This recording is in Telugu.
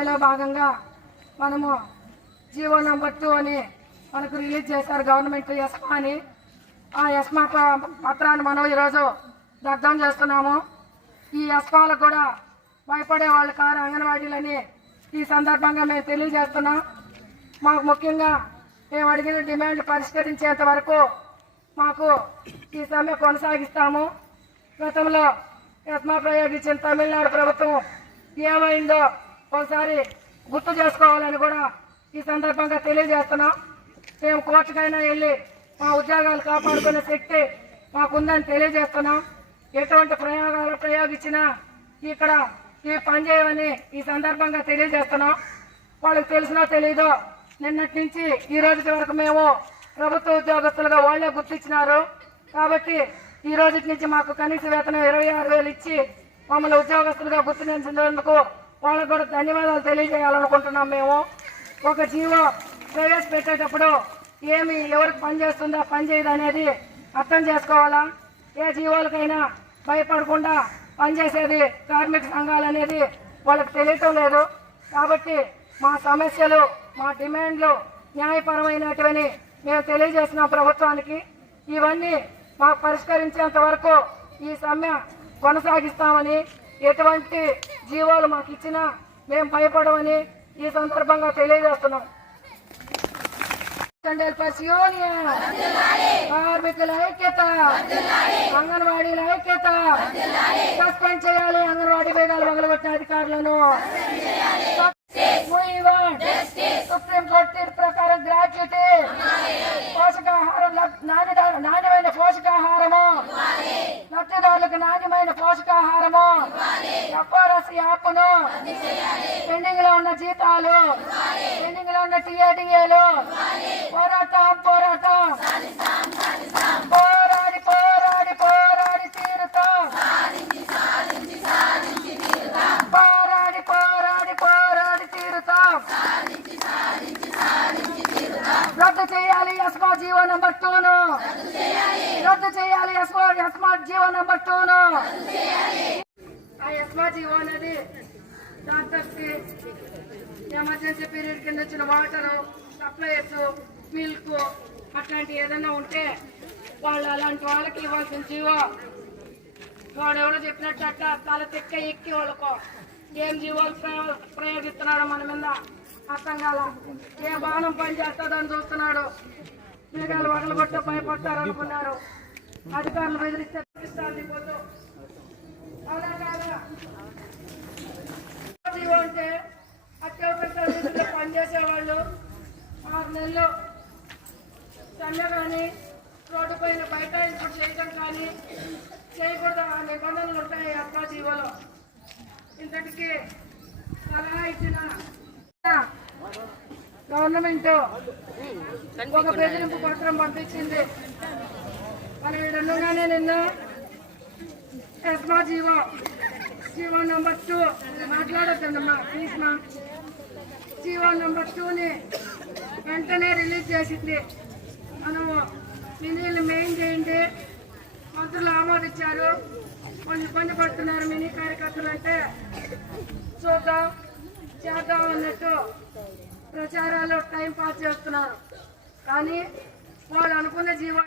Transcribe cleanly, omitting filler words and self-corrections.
సమ్మెలో భాగంగా మనము జీవో నంబర్ 2 అని మనకు రిలీజ్ చేశారు గవర్నమెంట్ ఎస్మా అని. ఆ ఎస్మా పత్రాన్ని మనం ఈరోజు దగ్ధం చేస్తున్నాము. ఈ ఎస్మాలకు కూడా భయపడే వాళ్ళు కారు అంగన్వాడీలని ఈ సందర్భంగా మేము తెలియజేస్తున్నాం. మాకు ముఖ్యంగా మేము అడిగిన డిమాండ్ పరిష్కరించేంత వరకు మాకు ఈ సమ్మె కొనసాగిస్తాము. గతంలో ఎస్మా ప్రయోగించిన తమిళనాడు ప్రభుత్వం ఏమైందో ఒకసారి గుర్తు చేసుకోవాలని కూడా ఈ సందర్భంగా తెలియజేస్తున్నాం. మేము కోర్టుకైనా వెళ్ళి మా ఉద్యోగాలు కాపాడుకునే శక్తి మాకుందని తెలియజేస్తున్నాం. ఎటువంటి ప్రయోగాలు ప్రయోగించినా ఇక్కడ ఈ పని చేయమని ఈ సందర్భంగా తెలియజేస్తున్నాం. వాళ్ళకి తెలిసినా తెలీదో నిన్నటి నుంచి ఈ రోజు వరకు మేము ప్రభుత్వ ఉద్యోగస్తులుగా వాళ్లే గుర్తించినారు. కాబట్టి ఈ రోజు నుంచి మాకు కనీస వేతనం 26,000 ఇచ్చి మమ్మల్ని ఉద్యోగస్తులుగా గుర్తించినందుకు వాళ్ళకు కూడా ధన్యవాదాలు తెలియజేయాలనుకుంటున్నాం. మేము ఒక జీవో ప్రవేశపెట్టేటప్పుడు ఏమి ఎవరికి పనిచేస్తుందా పనిచేయదు అనేది అర్థం చేసుకోవాలా. ఏ జీవోలకైనా భయపడకుండా పనిచేసేది కార్మిక సంఘాలు అనేది వాళ్ళకి తెలియటం లేదు. కాబట్టి మా సమస్యలు మా డిమాండ్లు న్యాయపరమైనటువంటి మేము తెలియజేస్తున్నాం ప్రభుత్వానికి. ఇవన్నీ మాకు పరిష్కరించేంత వరకు ఈ సమ్మె కొనసాగిస్తామని, ఎటువంటి జీవోలు మాకు ఇచ్చినా మేము భయపడమని ఈ సందర్భంగా తెలియజేస్తున్నాం. కార్మికుల ఐక్యత, అంగన్వాడీల ఐక్యత, సస్పెండ్ చేయాలి అంగన్వాడీ బేగాలు మొదలుపెట్టిన అధికారులను. సుప్రీంకోర్టు తీర్పు ప్రకారం గ్రాట్యుటీ, పోషకాహారం, నాణ్యమైన పోషకాహారము, లబ్ధిదారులకు నాణ్యమైన పోషకాహారము, ఎఫ్ఆర్ఎస్ యాప్ను, పెండింగ్ లో ఉన్న జీతాలు, పెండింగ్ లో ఉన్న టీఏడీఏలు, పోరాటం పోరాటం పోరాడి పోరాడి పోరాడి తీరుతాం, పోరాడి పోరాడి పోరాడి తీరుతాం. రద్దు చేయాలి ఎస్మా జీవో నంబర్ 2ను, రద్దు చేయాలి ఎస్మా జీవో నంబర్ 2ను. ఆ ఎస్మా జీవో అనేది డాక్టర్స్ కి ఎమర్జెన్సీ పీరియడ్ కింద వచ్చిన వాటర్ సప్లైస్, మిల్క్ అట్లాంటి ఏదైనా ఉంటే వాళ్ళు అలాంటి వాళ్ళకి ఇవ్వాల్సిన జీవో. వాడెవరో చెప్పినట్టు అట్లా తల తెక్క ఎక్కి వాళ్ళకు ఏం జీవోలు ప్రయోగిస్తున్నాడో మన మీద అర్థం కాల. ఏ బాణం పని చేస్తుందని చూస్తున్నాడు. మేఘాలు వగలగొట్ట భయపడతారు అనుకున్నారు. అధికారులు బెదిరిస్తే అలా కాదా జీవో అంటే అత్యవసర పరిస్థితుల్లో పనిచేసేవాళ్ళు 6 నెలలు సమ్మె కానీ రోడ్డు పైన బయట ఇప్పుడు చేయడం కానీ చేయకూడదు. ఆ నిబంధనలు ఉంటాయి అప్పా జీవోలో. ఇంతటికి సలహా ఇచ్చిన గవర్నమెంట్ ఒక బెదిరింపు పత్రం పంపించింది. మనం ఇడగానే నిన్న ఎస్మా జీవో నంబర్ 2 మాట్లాడొద్దమ్మా ప్లీజ్ మా. జీవో నంబర్ 2ని వెంటనే రిలీజ్ చేసింది. మనము మినీలు మెయిన్ చేయండి, మంత్రులు ఆమోదించారు. వాళ్ళు ఇబ్బంది పడుతున్నారు మినీ కార్యకర్తలు అంటే చూద్దాం చేద్దాం అన్నట్టు ప్రచారాలు టైం పాస్ చేస్తున్నారు. కానీ వాళ్ళు అనుకున్న జీవో